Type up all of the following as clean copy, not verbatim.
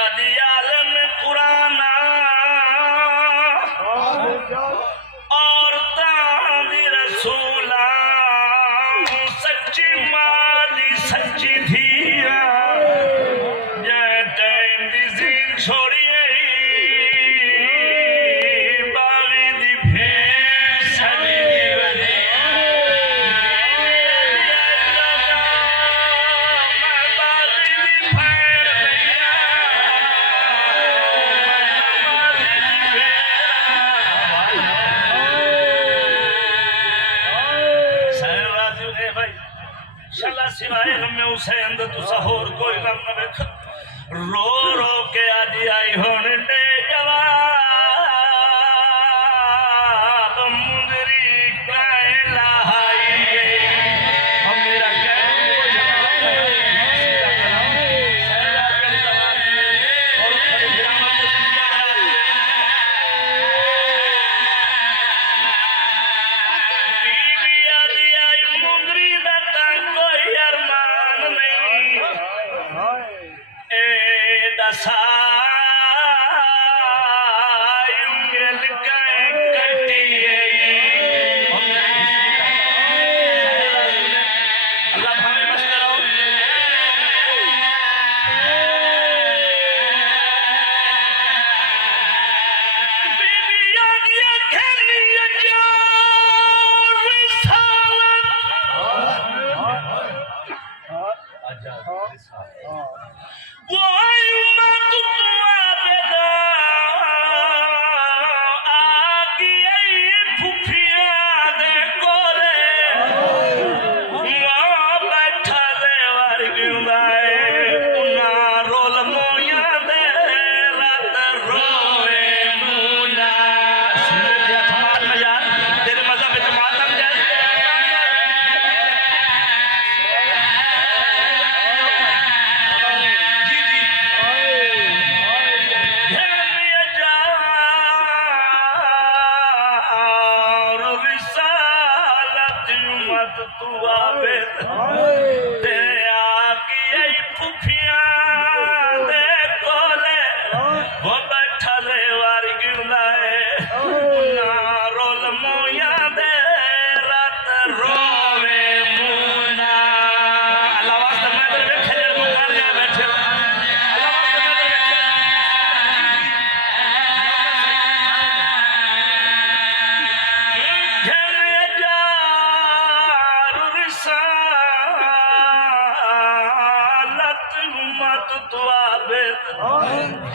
आदि आलम कुराना और तादी रसूला सच्ची मादी सच्ची धिया जय टाइम दी जीन छोड़ी बागी दी भेड़ सड़ी दी वधिया मैं बागी दी भेड़ नैया बागी दी भेड़ सैन राजू ने भाई शला सिवाय में उसे अंदर तुसा होर कोई गम न वेख रो रो के आदि आई होने दे जवाब मुंदरी काए लहाई हम मेरा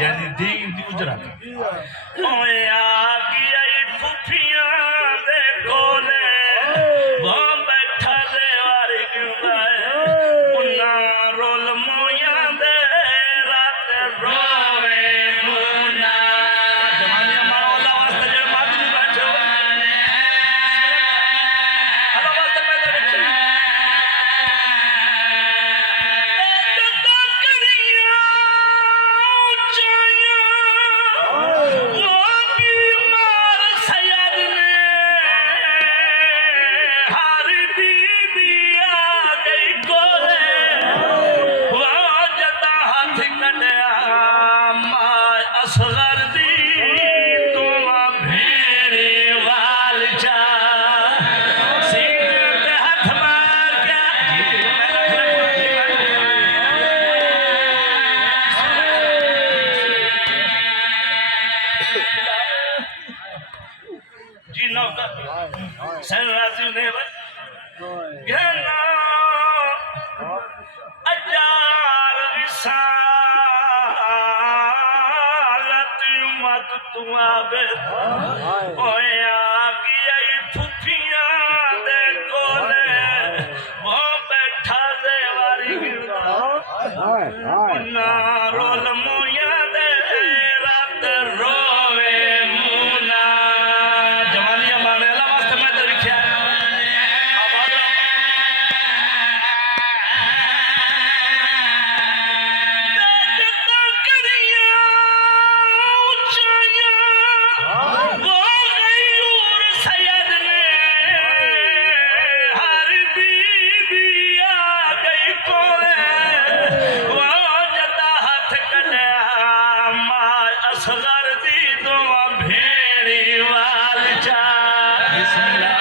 यानी दीन दी उजरा ओए आगी आई फुफियां दे कोले वो बैठा दे वारी क्यों उन्ना रोल मोया दे रात रोवे मुना जमानिया मारो अल्लाह वास्ते जे मादी बैठो अल्लाह वास्ते मैं बैठे सैन राजू ने घना अजार रिसालत मत तू आबे ओए आगी आई फुफियां दे कोले वो बैठा दे वारी ना रोल मोया दे रात रोवे मुना जवानिया माने अल्लाह वास्ते मैं तेरी ख्याल कन्या असगर दी दुआ भेड़ी वाल चा बिस्मिल्लाह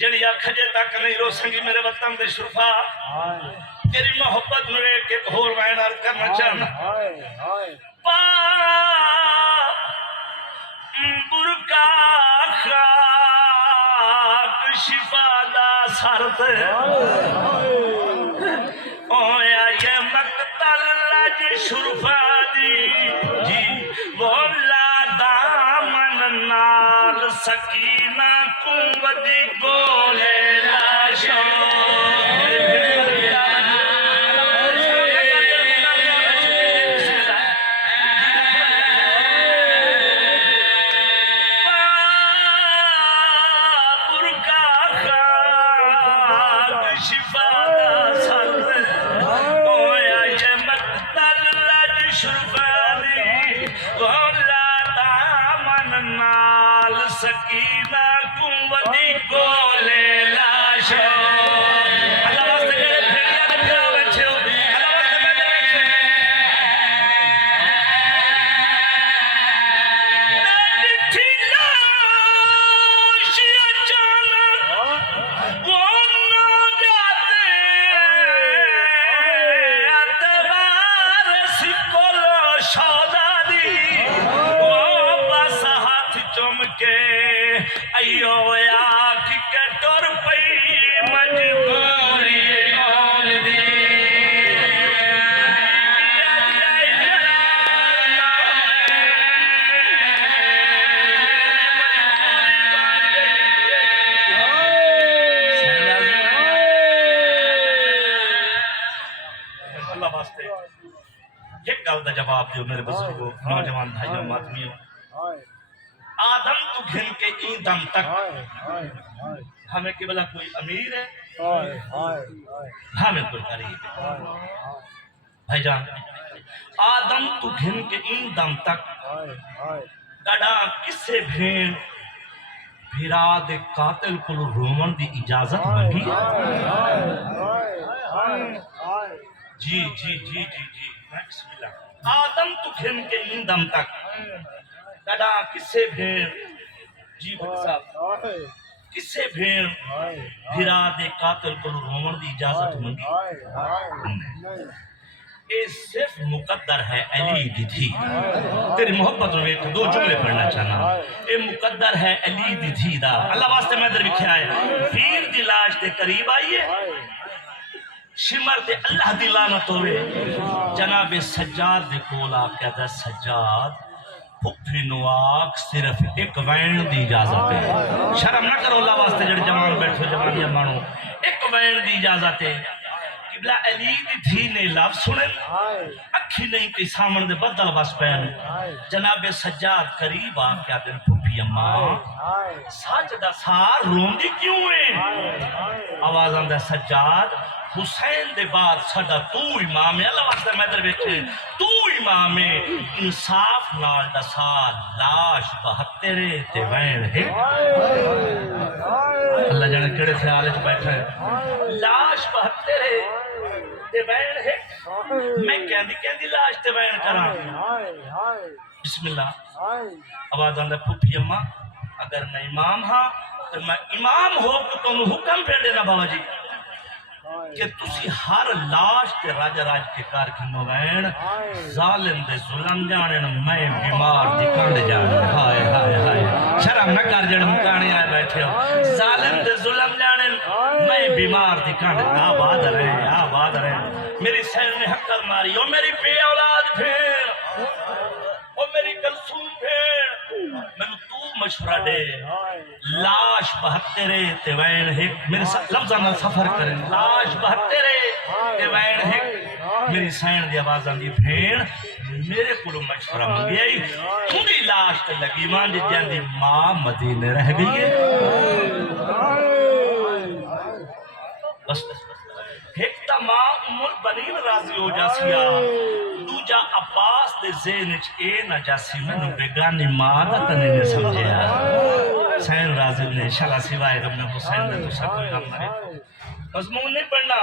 जड़ी खजे तक नहीं रोसेंगी मेरे वतन दे शुरफा तेरी मोहब्बत में एक होर मैं अर्ज करना चाहना पा बुरका खाक शिफा दा सरत ओया ये मकतल लज शुरफा दी जी बोला दामन नाल सकीना कुंवदी गोले लाशो सकीना कुंवती गोले लाशो अल्लाह वास्ते जेड़े भेड़िया दे भरा बैठे हो अल्लाह वास्ते मैं बैठे ना मिठी लाश अचानक वो न जाते अतबार सिकोलो सौदा दी वो बस हाथ चुमके अयो आख के टुर पई मजबूरी कौन दी अल्लाह वास्ते एक गल का जवाब दियो मेरे बुजुर्गों नौजवान भाइयों मातमियों आदम तू घिन के ई दम तक हमें के भला कोई अमीर है हमें कोई गरीब है भाईजान आदम तू घिन के ई दम तक गड़ा किसे भेड़ भिरा दे कातिल को रोमन दी इजाजत मंगी जी जी जी जी जी बिस्मिल्लाह आदम तू घिन के ई दम तक गड़ा किसे भेड़ जी साहब किसे भेड़ भिरा दे कातिल को रोमन दी इजाजत मंगी ये सिर्फ मुकद्दर है अली दी थी तेरी मोहब्बत में एक दो जुमले पढ़ना चाहना ये मुकद्दर है अली दी थी दा अल्लाह वास्ते मैं इधर लिखा है वीर दी लाश दे करीब आइए शिमर ते अल्लाह दी लानत होवे जनाब सज्जाद दे कोल आ कहदा सज्जाद भुखी नुआक सिर्फ एक वैन दी इजाजत है शर्म ना करो अल्लाह वास्ते जेड़े जवान बैठे जवानिया मानो एक वैन दी इजाजत है किबला अली दी थी ने लफ्ज सुने अखी नहीं के सामने दे बदल बस पैन जनाब सज्जाद करीब आ क्या दिन भुखी अम्मा सच दा सार रोंदी क्यों है आवाज आंदा सज्जाद हुसैन दे बाद साडा तू इमाम है अल्लाह वास्ते मैं इधर बैठे तू इमाम है इंसाफ नाल दसा लाश 72 ते वैन है अल्लाह जाने केड़े ख्याल च बैठा है लाश 72 ते वैन है मैं कहंदी लाश ते वैन करा बिस्मिल्लाह आवाज आंदा फुफी अम्मा अगर मैं इमाम हां तो मैं इमाम हो तो तुम हुक्म फेर देना बाबा जी कि तुसी हर लाश ते राजा राज के कार खिनो वैन जालिम दे जुल्म जाने मैं बीमार दी कंड जाने हाय हाय हाय शर्म न कर जड़ मुकाने आए बैठे हो जालिम दे जुल्म जाने मैं बीमार दी कंड आबाद रहे मेरी सैन ने हक्कल मारी ओ मेरी बे औलाद भेड़ ओ मेरी कलसूम भेड़ मैनू तू मशवरा दे लाश 72 ते वैन है मेरे लफ्ज़ां नाल सफर करे लाश 72 ते वैन है मेरी सैन दी आवाज आंदी भेड़ मेरे को मशवरा मंगिया थोड़ी लाश ते लगी मां जिंदी मां मदीने रह गई है बस एक ता मां उम्मुल बनीन राजी हो जासिया दूजा अब्बास दे ज़हन च ए न जासी मैनू बेगानी मां दा तने ने समझया हुसैन राज़ी ने शाला सिवाय गम हुसैन ने तुसा कोई गम नहीं मजमून नहीं पढ़ना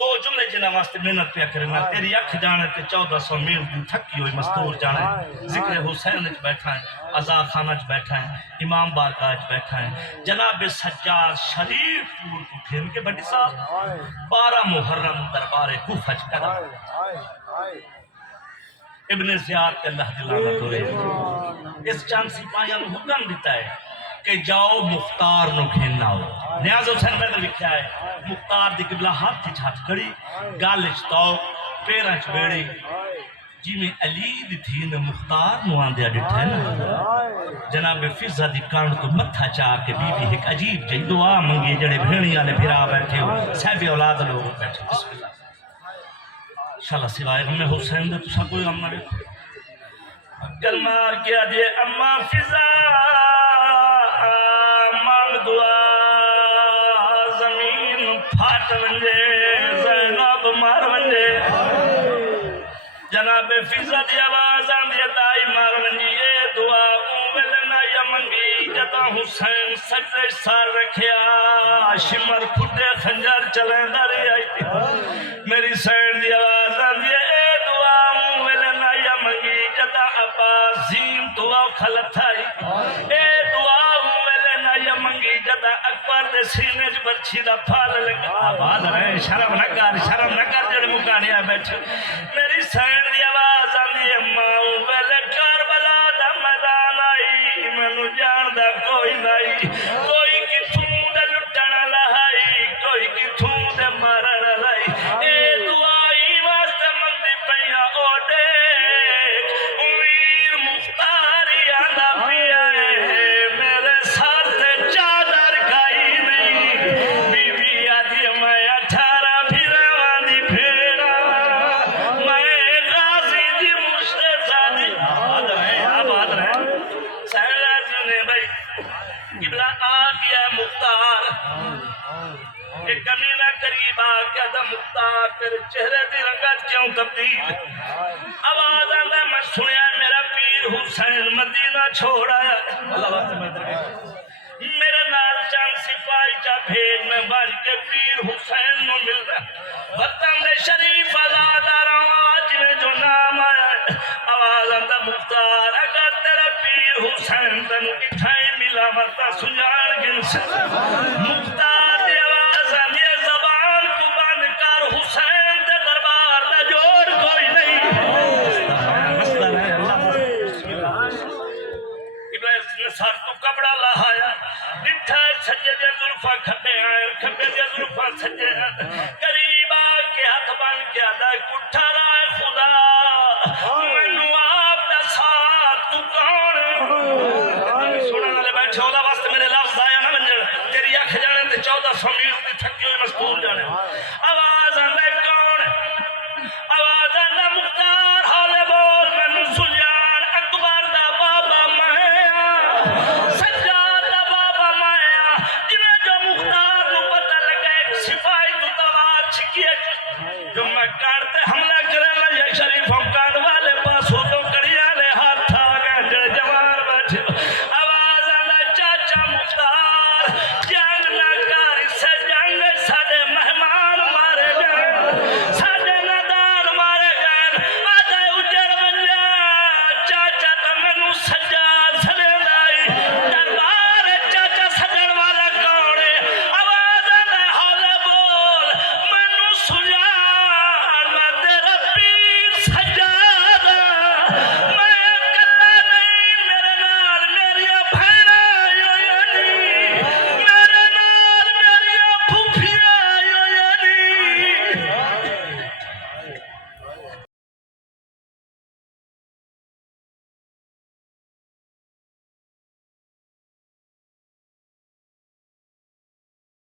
दो जुमले जिन्हें वास्ते मेहनत पे करना तेरी अख जाने ते 1400 मील की थकी हुई मस्तूर जाने जिक्र हुसैन च बैठा है अज़ा खाना च बैठा है इमाम बारगाह च बैठा है जनाब सज्जाद शरीफ पूर को खेल के बड़ी साहब 12 मुहर्रम दरबार कुफा च कदम इब्ने ज़ियाद के अल्लाह दिलाना तो रे इस चंद सिपाहियों को हुक्म दिता है कि जाओ मुख्तार नु घेना हो न्याज हुसैन मैंने लिखा है मुख्तार दी किबला हाथ च हाथ खड़ी गाल च तौ पैरां च बेड़ी जिवें अली दी थी ने मुख्तार नु आंदे डिठा है ना जनाब फिजा दी कांड तो मत्था चा के बीबी एक अजीब जी दुआ मंगी जड़े भेणी वाले फिरा बैठे हो साहब औलाद लोग बैठे बिस्मिल्लाह शाला सिवाय हमें हुसैन दे तुसा कोई गम ना देखो अगर मार के आजे अम्मा फिजा मांग दुआ जमीन फाट वंजे ज़ैनब मार वंजे जनाब फिजा दी आवाज आंदी दाई मार वंजी ए दुआ वेलना या मंगी जदा हुसैन सजदे सार रखया शिमर फुटे खंजर चलेंदा रे आई मेरी सैन दी आवाज आंदी ए दुआ वेलना या मंगी जदा अब्बास जीम दुआ खलथाई ए दुआ मंगी जदा अकबर दे सीने च बरछी दा फाल लगा आवाज रहे शर्म न कर जड़े मुकानिया बैठे मेरी सैन दी आवाज आंदी है मां वेले करबला दा मैदान आई मैनू जानदा कोई नहीं कोई किथों दे लुटण लहाई कोई किथों दे मरण लाई ए दुआई वास्ते मंदी पईया ओ देख उमीर मुख्तारी आंदा पिया मेरे साथ कमीना करीब आ गया था मुख्तार तेरे चेहरे की रंगत क्यों तब्दील आवाज आंदा मैं सुनया मेरा पीर हुसैन मदीना छोड़ आया मेरे नाल चंद सिपाही चा भेद में बन के पीर हुसैन नु मिल रहा वतन दे शरीफ आजादार आज में जो नाम आया आवाज आंदा मुख्तार अगर तेरा पीर हुसैन तनु इठाई मिला मरता सुजान गिन से मुख्तार हुसैन दे दरबार दा जोड़ कोई नहीं इब्राहिम सर तो कपड़ा लहाया डिठा सज्जे दे जुल्फा खब्बे आए खब्बे दे जुल्फा सज्जे करीब आके हाथ बन के आदा कुठा ला खुदा मैनू आप दा साथ तू कौन सुनने वाले बैठे ओला वास्ते मेरे लफ्ज आया ना मंजर तेरी अख जाने ते 1400 मील दी थकी हुई मस्तूर जाने आवाज आंदा कौन आवाज आंदा मुख्तार हाले बोल मैनू सुजान अकबर दा बाबा मैं सज्जाद दा बाबा मैं जिवें जो मुख्तार नु पता लगा एक सिपाही तू तलवार छिकी जो मैं कांड ते हमला करन लगा शरीफ हम कांड वाले पासों तो कड़िया ले हाथ आ गए जड़े जवान बैठे आवाज आंदा चाचा मुख्तार जंग ना कर से जंग साडे मेहमान मारे गए साडे नादान मारे गए आधा उजड़ बन चाचा तो मैनू सज्जा